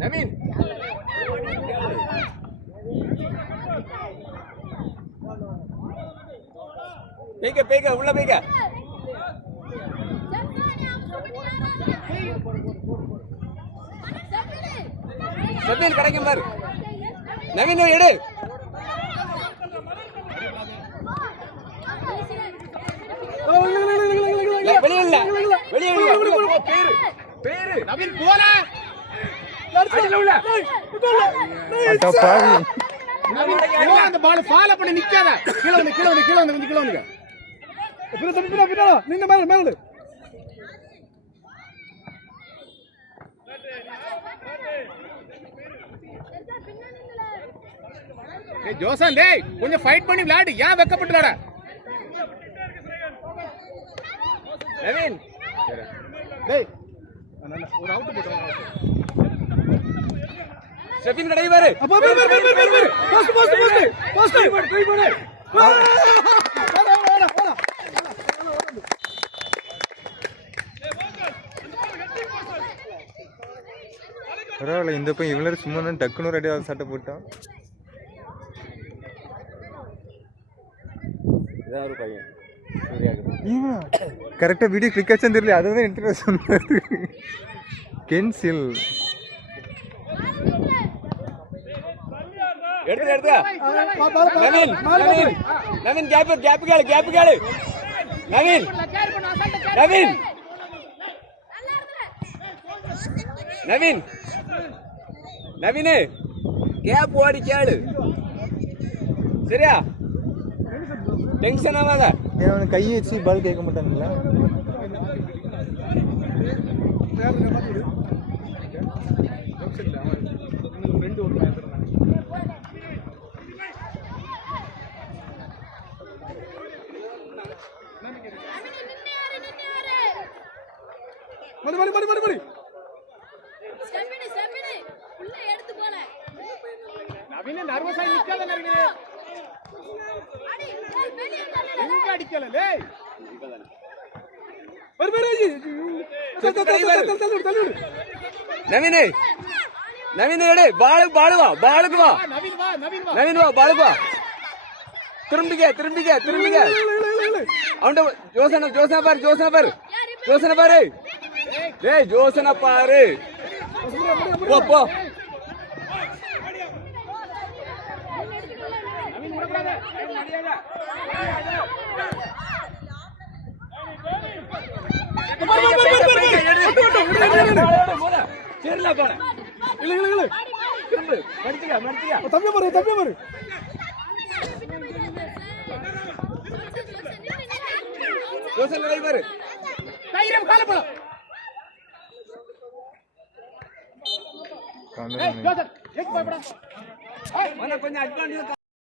நவீன் பேக்க உள்ள பேக்க. செந்தில் கிடைக்கும் பாரு. நவீன் எடு. வெளியே இல்ல வெளியே பேரு பேரு நவீன் போல அடில உள்ள அட பாவி. நவீன் அந்த பால் ஃபாலோ பண்ணி நிக்காத. கீழ வந்து பின்னா நின்னு மேல ஏய் ஜோசன் டேய் கொஞ்சம் ஃபைட் பண்ணி விளையாடு. ஏன் வெக்கப்பட்டு விளையாட? நவீன் டேய் ஒரு அவுட் போடுங்க. ஷெஃபின் கடை பாரு. போஸ்ட் போடு. பரவாயில்ல, இந்த பையன் இவ்வளவு சும்மா தான் டக்குனு ரெடியாக சட்டை போட்டான். இதான் ஒரு பையன் கரெக்டாக வீடியோ கிளிக் ஆச்சுன்னு தெரியல. அதை தான் இன்ட்ரெஸ்ட் சொன்னாரு. கென்சில் எடுத்து நவீன் கேப் கேளு நவீன் கேப் ஓடி கேளு. சரியா? டென்ஷன் ஆகாத. அவனை கை வச்சு பால் கேட்க மாட்டானுங்களா? நவீன நர்வஸா நிக்காத. நவீன எங்க அடிக்கல லேய். நவீன் எடு. பாலுக்கு வா. நவீன் வா பாலுக்கு வா. திரும்பிக்க. அவன்ட ஜோசன பாரு. டேய் ஜோசன பாரு. போ. கொஞ்சம்